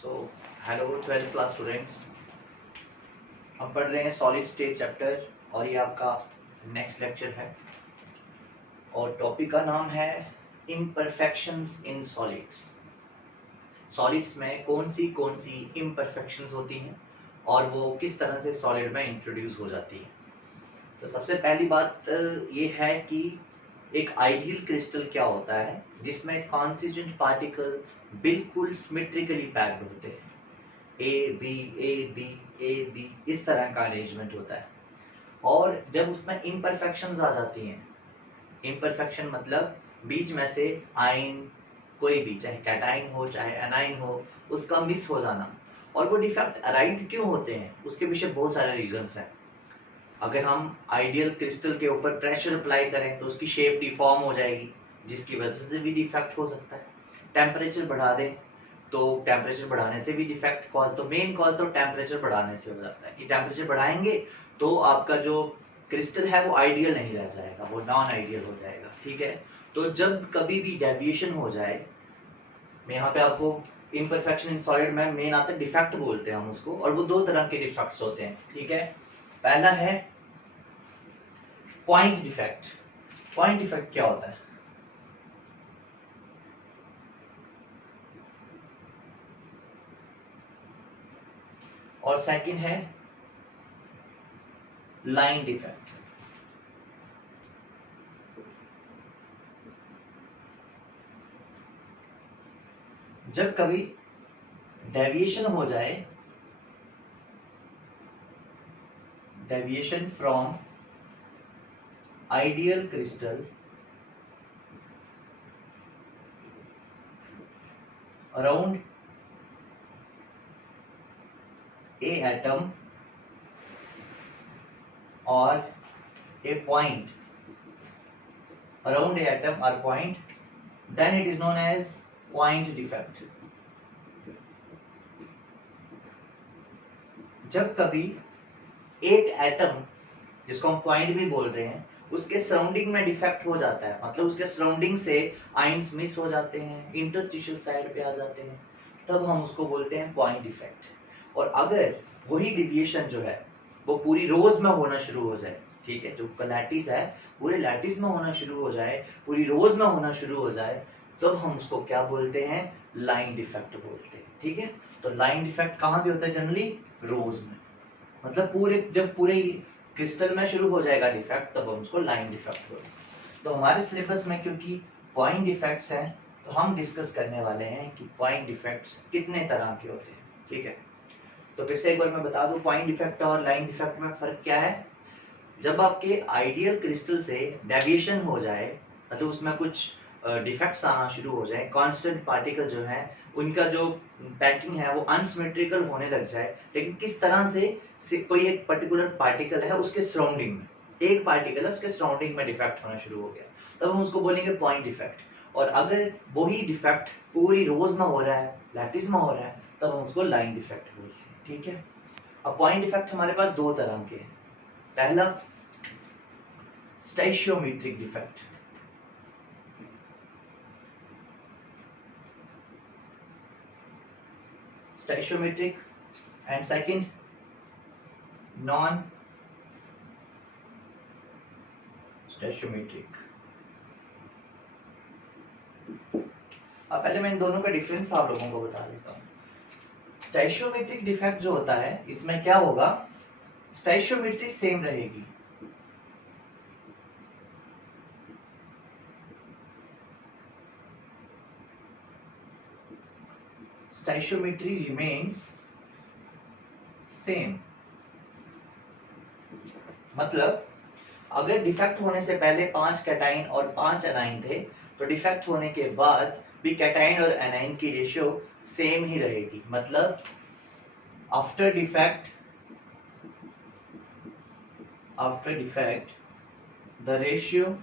So hello 12th class students, हम पढ़ रहे हैं सॉलिड स्टेट चैप्टर और ये आपका नेक्स्ट लेक्चर है और टॉपिक का नाम है इम्परफेक्शंस इन सॉलिड्स। सॉलिड्स में कौन सी इम्परफेक्शंस होती हैं और वो किस तरह से सॉलिड में इंट्रोड्यूस हो जाती है। तो सबसे पहली बात ये है कि एक आइडियल क्रिस्टल क्या होता है जिसमें कॉन्स्टिट्यूएंट पार्टिकल बिल्कुल सिमेट्रिकली पैक्ड होते हैं, ए बी इस तरह का अरेंजमेंट होता है। और जब उसमें इम्परफेक्शंस आ जाती हैं, इम्परफेक्शन मतलब बीच में से आयन कोई भी, चाहे कैटाइन हो चाहे एनाइन हो, उसका मिस हो जाना। और वो डिफेक्ट अराइज क्यों होते हैं उसके पीछे बहुत सारे रीजंस हैं। अगर हम आइडियल क्रिस्टल के ऊपर प्रेशर अप्लाई करें तो उसकी शेप डिफॉर्म हो जाएगी, जिसकी वजह से भी डिफेक्ट हो सकता है। टेम्परेचर बढ़ा दें तो टेम्परेचर बढ़ाने से भी डिफेक्ट कॉज, तो मेन कॉज तो टेम्परेचर बढ़ाने से हो जाता है कि टेम्परेचर बढ़ाएंगे तो आपका जो क्रिस्टल है वो आइडियल नहीं रह जाएगा, वो नॉन आइडियल हो जाएगा। ठीक है, तो जब कभी भी डेविएशन हो जाए, मैं यहाँ पे आपको इम्परफेक्शन इन सॉलिड में मेन आता है डिफेक्ट बोलते हैं हम उसको, और वो दो तरह के डिफेक्ट्स होते हैं। ठीक है, पहला है पॉइंट डिफेक्ट। पॉइंट डिफेक्ट क्या होता है? और सेकंड है लाइन डिफेक्ट। जब कभी डेविएशन हो जाए, deviation from ideal crystal around a atom or a point, around a atom or point, then it is known as point defect. जब कभी एक एटम, जिसको हम पॉइंट भी बोल रहे हैं, उसके सराउंडिंग में डिफेक्ट हो जाता है, मतलब उसके सराउंडिंग से आयंस मिस हो जाते हैं, इंटरस्टिशियल साइड पे आ जाते हैं, तब हम उसको बोलते हैं पॉइंट डिफेक्ट। और अगर वही डिविएशन जो है वो पूरी रोज में होना शुरू हो जाए, ठीक है, जो लैटिस है पूरे लैटिस में होना शुरू हो जाए, पूरी रोज में होना शुरू हो जाए, तब हम उसको क्या बोलते हैं? लाइन डिफेक्ट बोलते हैं। ठीक है, तो लाइन डिफेक्ट कहाँ भी होता है? जनरली रोज में, मतलब जब पूरे क्रिस्टल में शुरू हो जाएगा डिफेक्ट, तब हम उसको लाइन डिफेक्ट बोलते हैं। तो हमारे सिलेबस में क्योंकि पॉइंट डिफेक्ट्स हैं, तो हम डिस्कस करने वाले हैं कि पॉइंट डिफेक्ट्स कितने तरह के होते हैं। ठीक है, तो फिर से एक बार मैं बता दूं पॉइंट डिफेक्ट और लाइन डिफेक्ट में फर्क क्या है। जब आपके आइडियल क्रिस्टल से डेविएशन हो जाए, मतलब उसमें कुछ डिफेक्ट्स आना शुरू हो जाए, कांस्टेंट पार्टिकल जो है उनका जो पैकिंग है वो अनसिमेट्रिकल होने लग जाए, लेकिन किस तरह से कोई एक पर्टिकुलर पार्टिकल है उसके सराउंडिंग में, एक पार्टिकल है उसके सराउंडिंग में डिफेक्ट होना शुरू हो गया, तब हम उसको बोलेंगे पॉइंट डिफेक्ट। और अगर वही डिफेक्ट पूरी रोज में हो रहा है, लैटिस में हो रहा है, तब हम उसको लाइन डिफेक्ट बोलते हैं। ठीक है, अब पॉइंट डिफेक्ट हमारे पास दो तरह के हैं। पहला स्टैचियोमेट्रिक डिफेक्ट, स्टैचियोमेट्रिक, एंड सेकंड नॉन स्टैचियोमेट्रिक। अब पहले मैं इन दोनों का डिफरेंस आप लोगों को बता देता हूँ। स्टैचियोमेट्रिक डिफेक्ट जो होता है, इसमें क्या होगा? स्टैचियोमेट्री सेम रहेगी, स्टैचियोमेट्री रिमेन्स सेम। मतलब अगर डिफेक्ट होने से पहले 5 कैटाइन और 5 एनाइन थे, तो डिफेक्ट होने के बाद भी कैटाइन और एनाइन की रेशियो सेम ही रहेगी। मतलब after defect the ratio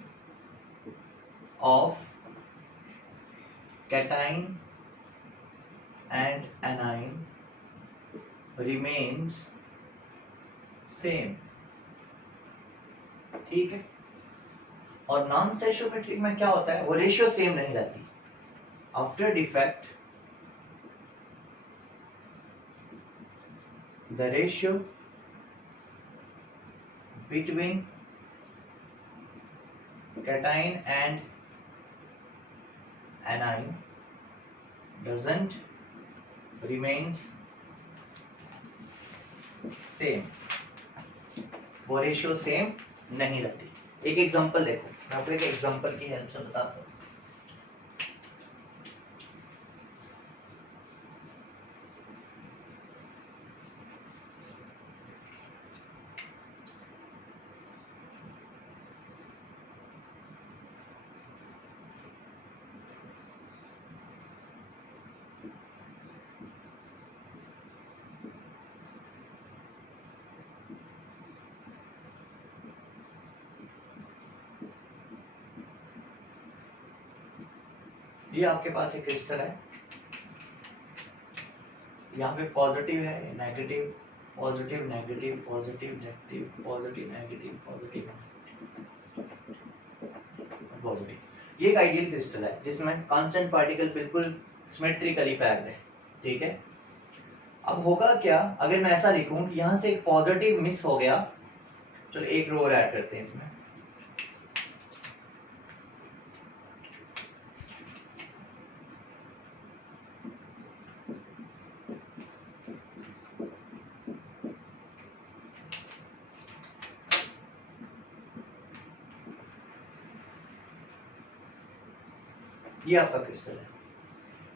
of cation and anion remains same। ठीक है, और नॉन स्टैचियोमेट्रिक में क्या होता है? वो रेशियो सेम नहीं रहती। After defect the ratio between cation and anion doesn't remains same, वो रेशियो सेम नहीं रहती। एक एग्जांपल देखो, मैं आपको एक एग्जांपल की हेल्प से बताता हूँ। ये आपके पास एक क्रिस्टल है, यहाँ पे पॉजिटिव है, negative, positive negative, positive negative, positive negative, positive positive. ये एक आइडियल क्रिस्टल है जिसमें कांस्टेंट पार्टिकल बिल्कुल सिमेट्रिकली पैक्ड है, ठीक है। अब होगा क्या अगर मैं ऐसा लिखूं कि यहाँ से एक पॉजिटिव मिस हो गया, चलो एक रो और ऐड करते हैं इसमें, ये आपका क्रिस्टल है।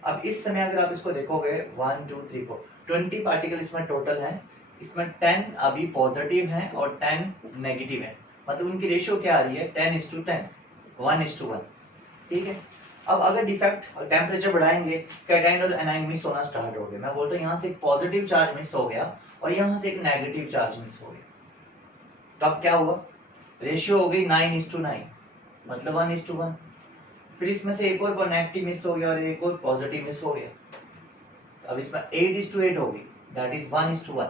अब इस समय अगर आप इसको देखोगे 1 2 3 4 20 पार्टिकल इसमें टोटल है, इसमें 10 अभी पॉजिटिव हैं और 10 नेगेटिव है, मतलब उनकी रेशियो क्या आ रही है 10:10, 1:1, ठीक है। अब अगर डिफेक्ट और टेम्परेचर बढ़ाएंगे, कैटाइन और एनाइन मिस होना स्टार्ट हो गए। मैं बोलता हूँ यहाँ से एक पॉजिटिव चार्ज मिस हो गया और यहाँ से एक नेगेटिव चार्ज मिस हो गया, तो अब क्या हुआ, रेशियो हो गई 9:9, मतलब 1:1। फिर इसमें से एक और नेगेटिव मिस हो गया और एक और पॉजिटिव मिस हो गया, अब इसमें 8:8 होगी, दैट इज 1:1।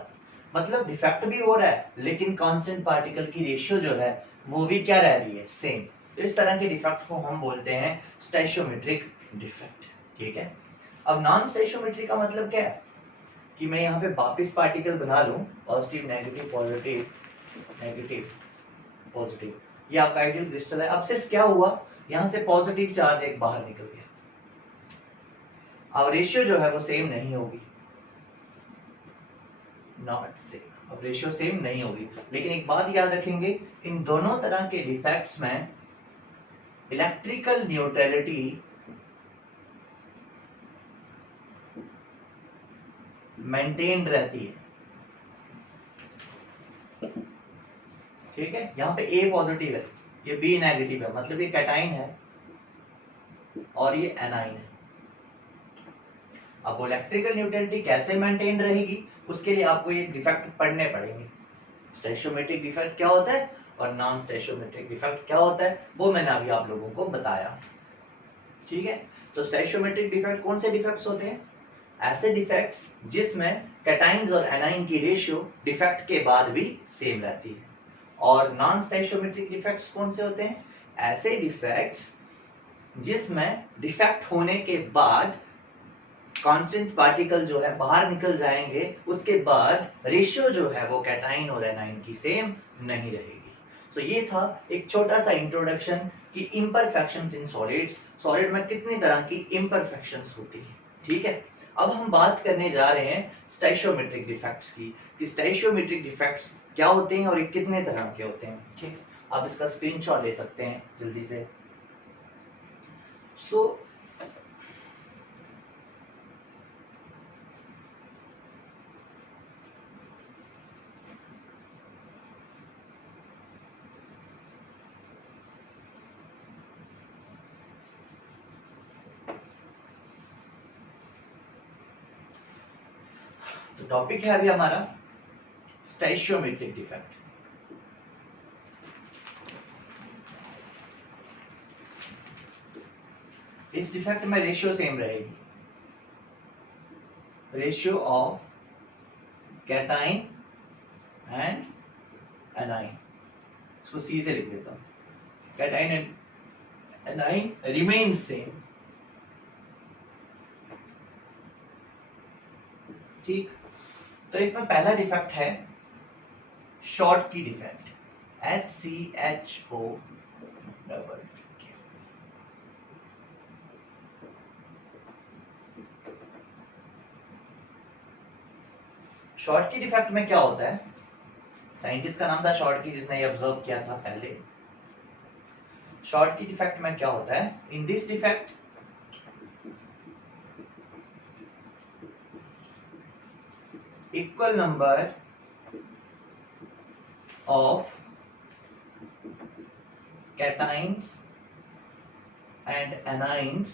मतलब डिफेक्ट भी हो रहा है लेकिन कांस्टेंट पार्टिकल की रेशियो जो है वो भी क्या रह रही है, सेम। तो इस तरह के डिफेक्ट को हम बोलते हैं स्टैचोमेट्रिक डिफेक्ट, ठीक है। अब नॉन स्टैचोमेट्रिक का मतलब क्या है कि मैं यहाँ पे वापस पार्टिकल बना लूं, positive negative positive negative positive, ये आपका आइडियल क्रिस्टल है। अब सिर्फ क्या हुआ, यहाँ से पॉजिटिव चार्ज एक बाहर निकल गया, अब रेशियो जो है वो सेम नहीं होगी, नॉट सेम, अब रेशियो सेम नहीं होगी। लेकिन एक बात याद रखेंगे, इन दोनों तरह के डिफेक्ट्स में इलेक्ट्रिकल न्यूट्रलिटी मेंटेन रहती है, ठीक है। यहाँ पे A पॉजिटिव है, ये B नेगेटिव है, मतलब ये कैटाइन है और ये एनाइन है। अब वो इलेक्ट्रिकल न्यूट्रलिटी कैसे मेंटेन रहेगी, उसके लिए आपको ये डिफेक्ट पढ़ने पड़ेंगे। स्टैचोमेट्रिक डिफेक्ट क्या होता है और नॉन स्टैचोमेट्रिक डिफेक्ट क्या होता है, वो मैंने अभी आप लोगों को बताया, ठीक है। तो स्टैचोमेट्रिक डिफेक्ट कौन से डिफेक्ट्स होते हैं, ऐसे डिफेक्ट्स जिसमें कैटाइन्स और एनाइन की रेशियो डिफेक्ट के बाद भी सेम रहती है। और नॉन स्टैचोमेट्रिक डिफेक्ट्स कौन से होते हैं, ऐसे डिफेक्ट्स जिसमें डिफेक्ट होने के बाद कांस्टेंट पार्टिकल जो है बाहर निकल जाएंगे, उसके बाद रेशियो जो है वो कैटाइन और एनाइन की सेम नहीं रहेगी। तो ये था एक छोटा सा इंट्रोडक्शन कि इम्परफेक्शंस इन सॉलिड्स, सॉलिड में कितनी तरह की इम्परफेक्शंस होती है, ठीक है। अब हम बात करने जा रहे हैं स्टैचोमेट्रिक डिफेक्ट्स की, कि स्टैचोमेट्रिक डिफेक्ट्स क्या होते हैं और ये कितने तरह के होते हैं, ठीक। आप इसका स्क्रीनशॉट ले सकते हैं जल्दी से। सो तो टॉपिक है अभी हमारा स्टैचोमेट्रिक डिफेक्ट। इस डिफेक्ट में रेशियो सेम रहेगी, ratio of cation and A9, इसको सी से लिख देता हूं, cation and A9 remain same, ठीक। तो इसमें पहला डिफेक्ट है शॉर्ट की डिफेक्ट, SCHO डबल। शॉर्ट की डिफेक्ट में क्या होता है, साइंटिस्ट का नाम था शॉर्ट की जिसने ये ऑब्जर्व किया था पहले। शॉर्ट की डिफेक्ट में क्या होता है, in this defect equal number of cations and anions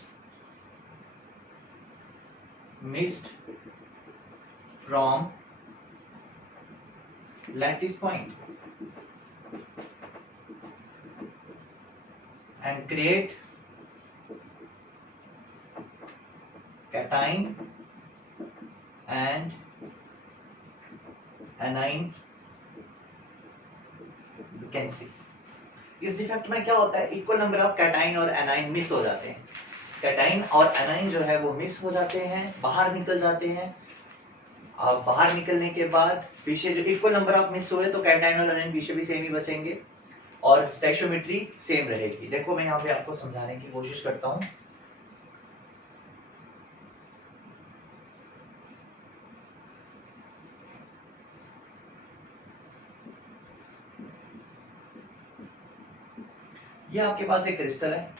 missed from lattice point and create cation and anion vacancy। इस डिफेक्ट में क्या होता है, इक्वल नंबर ऑफ कैटाइन और एनाइन मिस हो जाते हैं। कैटाइन और एनाइन जो है वो मिस हो जाते हैं, बाहर निकल जाते हैं। अब बाहर निकलने के बाद पीछे जो इक्वल नंबर ऑफ मिस हुए तो कैटाइन और एनाइन पीछे भी सेम ही बचेंगे और स्टैचोमेट्री सेम रहेगी। देखो मैं यहाँ पे आपको समझाने की कोशिश करता हूँ। ये आपके पास एक क्रिस्टल है,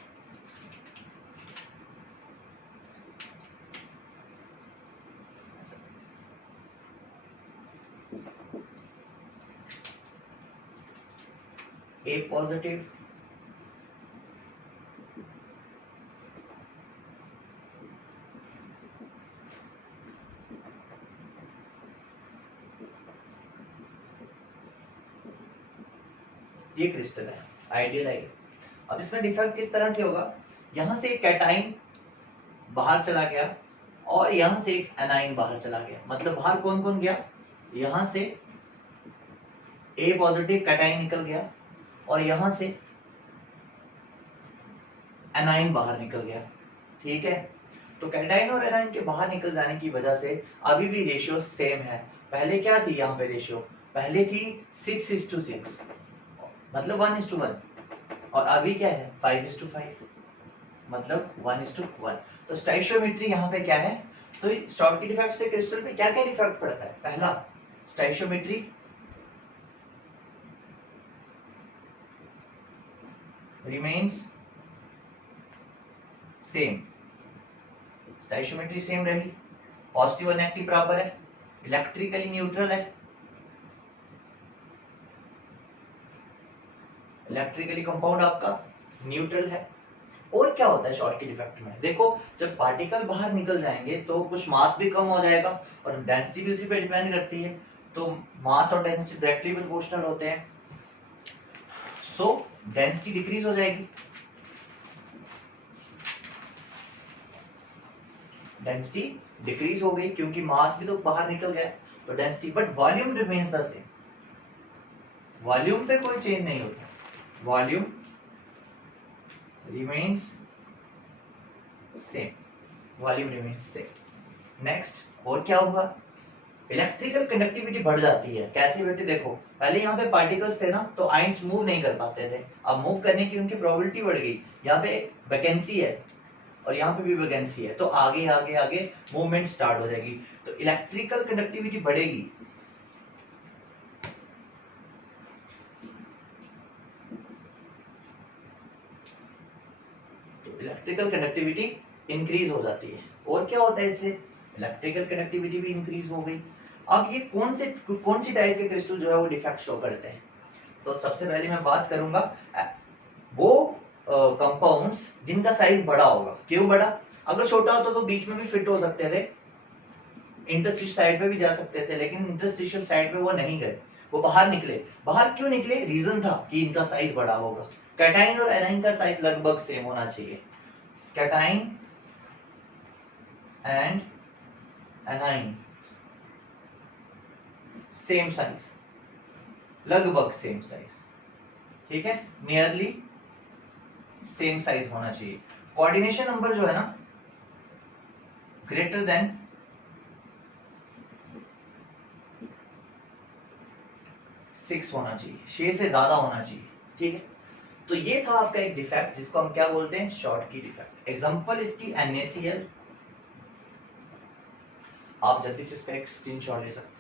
A पॉजिटिव, ये क्रिस्टल है, आइडियल है। अब इसमें डिफेक्ट किस तरह से होगा, यहां से एक कैटाइन बाहर चला गया और यहां से एक एनाइन बाहर चला गया। मतलब बाहर कौन कौन गया, यहां से A पॉजिटिव कैटाइन निकल गया और यहां से एनाइन बाहर निकल गया। ठीक है, तो कैटाइन और एनाइन के बाहर निकल जाने की वजह से अभी भी रेशियो सेम है। पहले क्या थी यहाँ पे रेशियो, पहले थी 6:6 मतलब 1:1 और अभी क्या है 5:5 मतलब 1:1। तो स्टोइचियोमेट्री यहाँ पे क्या है, तो शॉर्ट की डिफेक्ट से क्रिस्टल पे क्या क्या डिफेक्ट पड़ता है, पहला stoichiometry remains same, stoichiometry same रही, पॉजिटिव और नेगेटिव बराबर है, इलेक्ट्रिकली न्यूट्रल है, इलेक्ट्रिकली कंपाउंड आपका न्यूट्रल है। और क्या होता है शॉर्ट की डिफेक्ट में, देखो जब पार्टिकल बाहर निकल जाएंगे तो कुछ मास भी कम हो जाएगा और डेंसिटी भी उसी पे डिपेंड करती है। तो मास और डेंसिटी डायरेक्टली प्रोपोर्शनल होते हैं, सो डेंसिटी डिक्रीज हो जाएगी, डेंसिटी डिक्रीज हो गई क्योंकि मास भी तो बाहर निकल गया तो density, but volume remains the same, volume पे कोई चेंज नहीं होता, volume remains same, volume remains same। Next और क्या होगा, इलेक्ट्रिकल कंडक्टिविटी बढ़ जाती है। कैसे बेटे, देखो पहले यहाँ पे पार्टिकल्स थे ना तो आयंस मूव नहीं कर पाते थे, अब मूव करने की उनकी प्रोबेबिलिटी बढ़ गई। यहाँ पे वैकेंसी है और यहाँ पे भी वैकेंसी है तो आगे आगे आगे मूवमेंट स्टार्ट हो जाएगी, तो इलेक्ट्रिकल कंडक्टिविटी बढ़ेगी। इलेक्ट्रिकल कंडक्टिविटी इंक्रीज हो जाती है। और क्या होता है इससे, इलेक्ट्रिकल कंडक्टिविटी भी इंक्रीज हो गई। अब ये कौन सी टाइप के क्रिस्टल जो है वो डिफेक्ट शो करते हैं, तो सबसे पहले मैं बात करूंगा वो कंपाउंड्स जिनका साइज बड़ा होगा। क्यों बड़ा, अगर छोटा होता तो बीच में भी फिट हो सकते थे, इंटरस्टिशियल साइड पे भी जा सकते थे, लेकिन इंटरस्टिशियल साइड पे वो नहीं गए, वो बाहर निकले। बाहर क्यों निकले, रीजन था कि इनका साइज बड़ा होगा। कैटाइन और एनाइन का साइज लगभग सेम होना चाहिए, cation and A9 same size, लगभग सेम साइज, ठीक है, नियरली सेम साइज होना चाहिए। कोऑर्डिनेशन नंबर जो है ना ग्रेटर देन 6 होना चाहिए, 6 से ज्यादा होना चाहिए, ठीक है। तो ये था आपका एक डिफेक्ट जिसको हम क्या बोलते हैं, शॉर्ट की डिफेक्ट। एग्जांपल इसकी NaCl, आप जल्दी से इसका एक स्क्रीनशॉट ले सकते हैं।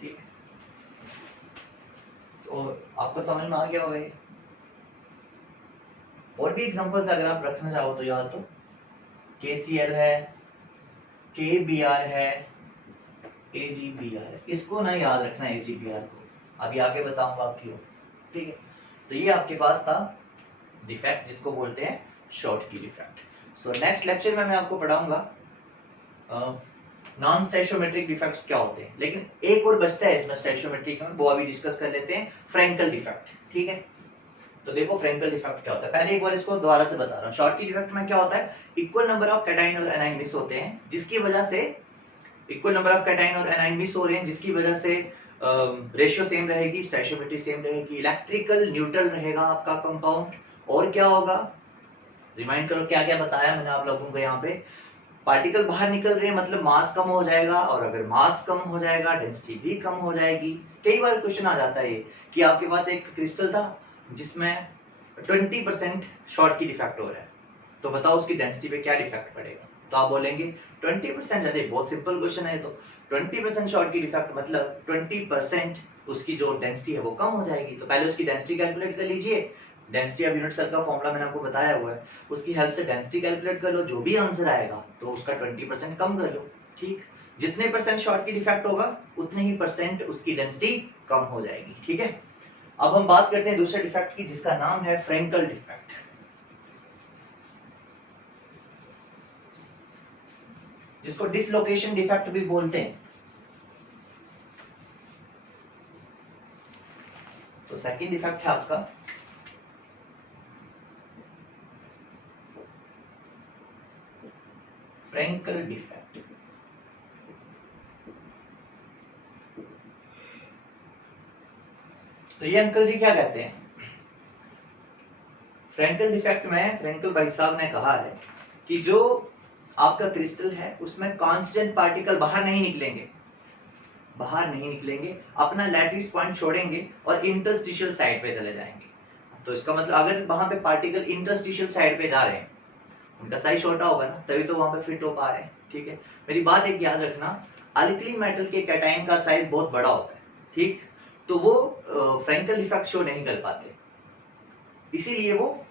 ठीक है, तो आपको समझ में आ गया होगा। और भी एग्जांपल्स अगर आप रखना चाहो तो याद, तो KCl है, KBr है, AgBr है, इसको ना याद रखना AgBr को, अभी आगे बताऊंगा आप क्यों, ठीक है। तो ये आपके पास था डिफेक्ट जिसको बोलते हैं शॉर्ट की डिफेक्ट। सो नेक्स्ट लेक्चर में मैं आपको पढ़ाऊंगा नॉन स्टैचोमेट्रिक डिफेक्ट्स क्या होते हैं, लेकिन एक और बचता है इसमें स्टैचोमेट्रिक में, वो अभी डिस्कस कर लेते हैं, फ्रैंकल डिफेक्ट, ठीक है। तो देखो फ्रैंकल डिफेक्ट क्या होता है, पहले एक बार इसको दोबारा से बता रहा हूँ। शॉर्ट की डिफेक्ट में क्या होता है, इक्वल नंबर ऑफ कैटायन और एनायन मिस होते हैं, जिसकी वजह से इक्वल नंबर ऑफ कैटायन और एनायन मिस हो रहे हैं, जिसकी वजह से रेशियो सेम रहेगी, स्टैचोमेट्री सेम रहेगी, इलेक्ट्रिकल न्यूट्रल रहेगा आपका कंपाउंड, और क्या होगा, रिमाइंड करो क्या क्या बताया मैंने आप लोगों को। यहाँ पे पार्टिकल बाहर निकल रहे हैं मतलब मास कम हो जाएगा, और अगर मास कम हो जाएगा डेंसिटी भी कम हो जाएगी। कई बार क्वेश्चन आ जाता है ये कि आपके पास एक क्रिस्टल था जिसमें 20% शॉर्ट की डिफेक्ट हो रहा है, तो बताओ उसकी डेंसिटी पे क्या डिफेक्ट पड़ेगा। तो आप बोलेंगे 20%, अरे बहुत सिंपल क्वेश्चन है। तो 20% शॉर्ट की डिफेक्ट मतलब 20% उसकी जो डेंसिटी है वो कम हो जाएगी। तो पहले उसकी डेंसिटी कैलकुलेट कर लीजिए, डेंसिटी ऑफ यूनिट सेल का फॉर्मूला मैंने आपको बताया हुआ है, उसकी हेल्प से डेंसिटी कैलकुलेट कर लो, जो भी आंसर आएगा तो उसका 20% कम कर लो, ठीक। जितने परसेंट शॉर्ट की डिफेक्ट होगा उतने ही परसेंट उसकी डेंसिटी कम हो जाएगी, ठीक है। अब हम बात करते हैं दूसरे डिफेक्ट की, जिसका नाम है फ्रैंकल डिफेक्ट, जिसको डिसलोकेशन डिफेक्ट भी बोलते हैं। तो सेकंड डिफेक्ट है आपका फ्रैंकल डिफेक्ट। तो ये अंकल जी क्या कहते हैं, फ्रैंकल डिफेक्ट में फ्रैंकल भाई साहब ने कहा है कि जो आपका क्रिस्टल है उसमें कांस्टेंट पार्टिकल बाहर नहीं निकलेंगे, अपना लैटिस पॉइंट छोड़ेंगे और इंटरस्टिशियल साइड पे चले जाएंगे। तो इसका मतलब अगर वहां पे पार्टिकल इंटरस्टिशियल साइड पे जा रहे हैं, उनका साइज छोटा होगा ना, तभी तो वहां पे फिट हो पा रहे हैं, ठीक है। मेरी बात एक याद रखना, अल्कली मेटल के कैटायन का साइज बहुत बड़ा होता है, ठीक, तो वो फ्रैंकल डिफेक्ट शो नहीं कर पाते, इसीलिए वो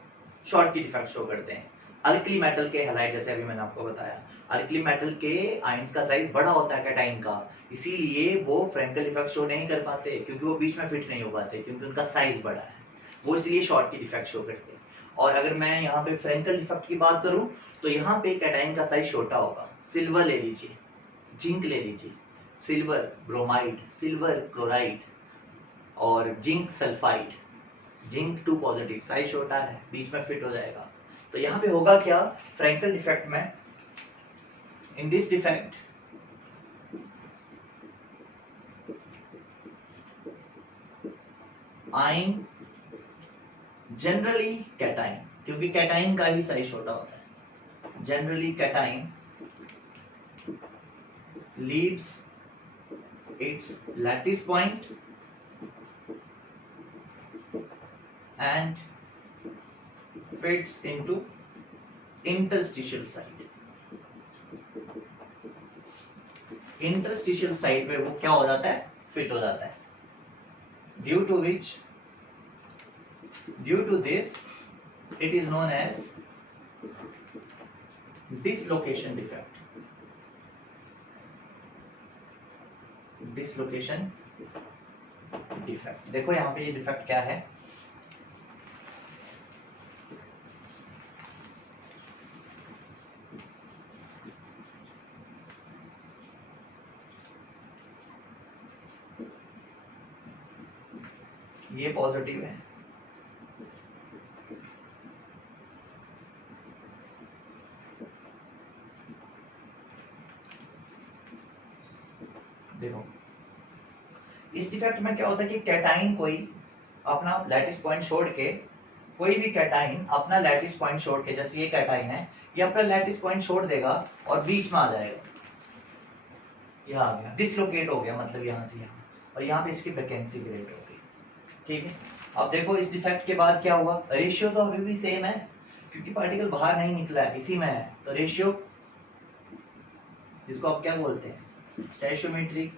शॉर्ट की डिफेक्ट शो करते हैं। अल्कली मेटल के हैलाइड, जैसे अभी मैंने आपको बताया, अल्कली मेटल के आयंस का साइज बड़ा होता है कैटायन का, इसीलिए वो फ्रैंकल डिफेक्ट शो नहीं कर पाते, क्योंकि वो बीच में फिट नहीं हो पाते, क्योंकि उनका साइज बड़ा है, वो इसलिए शॉर्ट की डिफेक्ट शो करते हैं। और अगर मैं यहाँ पे फ्रैंकल डिफेक्ट की बात करूं तो यहाँ पे कैटायन का साइज छोटा होगा। सिल्वर ले लीजिए, जिंक ले लीजिए, सिल्वर ब्रोमाइड, सिल्वर क्लोराइड और zinc sulphide, zinc 2 positive, size छोटा है, बीच में फिट हो जाएगा। तो यहाँ पे होगा क्या, फ्रैंकल डिफेक्ट में, in this defect ion generally cation, क्योंकि कैटायन का ही साइज छोटा होता है, generally cation leaves its lattice point and fits into interstitial site। interstitial site पे वो क्या हो जाता है, फिट हो जाता है, due to this it is known as dislocation defect। Dislocation defect, देखो यहाँ पे ये डिफेक्ट क्या है, ये पॉजिटिव है, देखो इस डिफेक्ट में क्या होता है कि कैटाइन कोई अपना लैटिस पॉइंट छोड़ के, कोई भी कैटाइन अपना लैटिस पॉइंट छोड़ के, जैसे ये कैटाइन है, ये अपना लैटिस पॉइंट छोड़ देगा और बीच में आ जाएगा, यहाँ आ गया, डिसलोकेट हो गया, मतलब यहाँ से यहाँ, और यहाँ पे इसकी वैकेंसी क्रिएट हो गई। ठीक है, अब देखो इस डिफेक्ट के बाद क्या हुआ, रेशियो तो अभी भी सेम है क्योंकि पार्टिकल बाहर नहीं निकला है, इसी में है, तो रेशियो जिसको आप क्या बोलते हैं स्टोइचियोमेट्री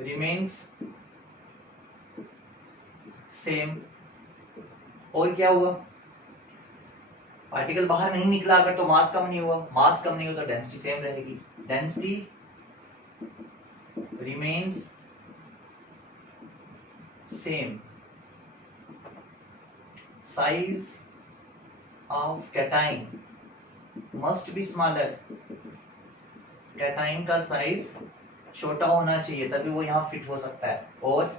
रिमेन्स सेम। और क्या हुआ, पार्टिकल बाहर नहीं निकला अगर तो मास कम नहीं हुआ, मास कम नहीं हुआ तो डेंसिटी सेम रहेगी, density remains same, size of cation must be smaller, cation का साइज छोटा होना चाहिए तभी वो यहाँ फिट हो सकता है। और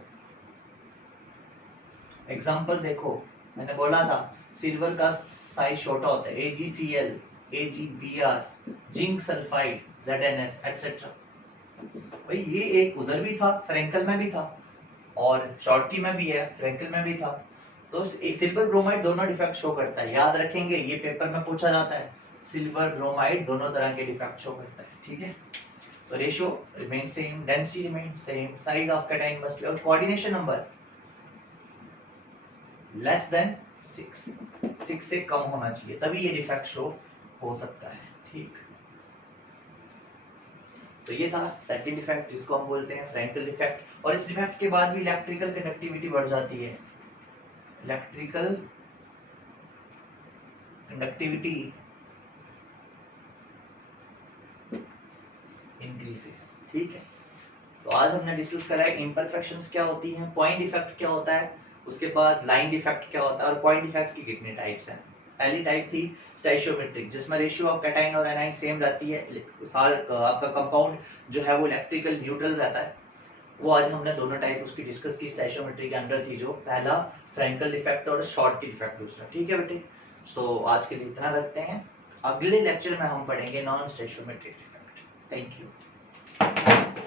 एग्जांपल देखो, मैंने बोला था सिल्वर का साइज छोटा होता है, AgCl, AgBr, zinc sulphide, ZnS etcetera. भाई ये एक उधर भी था, फ्रैंकल में भी था, और शॉर्टी में भी है, फ्रैंकल में भी था, तो सिल्वर ब्रोमाइड दोनों डिफेक्ट शो करता है, याद रखेंगे, ये पेपर में पूछा जाता है, सिल्वर ब्रोमाइड दोनों तरह के डिफेक्ट शो करता है। ठीक है, तो ratio remain same, density remain same, size of cation must be, और कोऑर्डिनेशन नंबर लेस देन 6 से कम होना चाहिए तभी ये डिफेक्ट शो हो सकता है। ठीक, तो ये था सेकंड डिफेक्ट जिसको हम बोलते हैं फ्रैंकल डिफेक्ट। और इस डिफेक्ट के बाद भी इलेक्ट्रिकल कंडक्टिविटी बढ़ जाती है, इलेक्ट्रिकल कंडक्टिविटी इंक्रीजेस। ठीक है, तो आज हमने डिस्कस करा है इम्परफेक्शंस क्या होती हैं, पॉइंट डिफेक्ट क्या होता है, उसके बाद लाइन डिफेक्ट क्या होता है, और पॉइंट डिफेक्ट की कितने टाइप्स हैं। पहली टाइप थी स्टोइचियोमेट्रिक, जिसमें रेशियो ऑफ कैटाइन और एनाइन सेम रहती है, आपका कंपाउंड जो है वो इलेक्ट्रिकल न्यूट्रल रहता है। वो आज हमने दोनों टाइप उसकी डिस्कस की, स्टोइचियोमेट्री के अंदर थी, जो पहला फ्रैंकल डिफेक्ट और शॉर्टी डिफेक्ट दूसरा। ठीक है बेटे, सो आज के लिए इतना रखते हैं, अगले लेक्चर में हम पढ़ेंगे नॉन स्टोइचियोमेट्रिक डिफेक्ट। Thank you.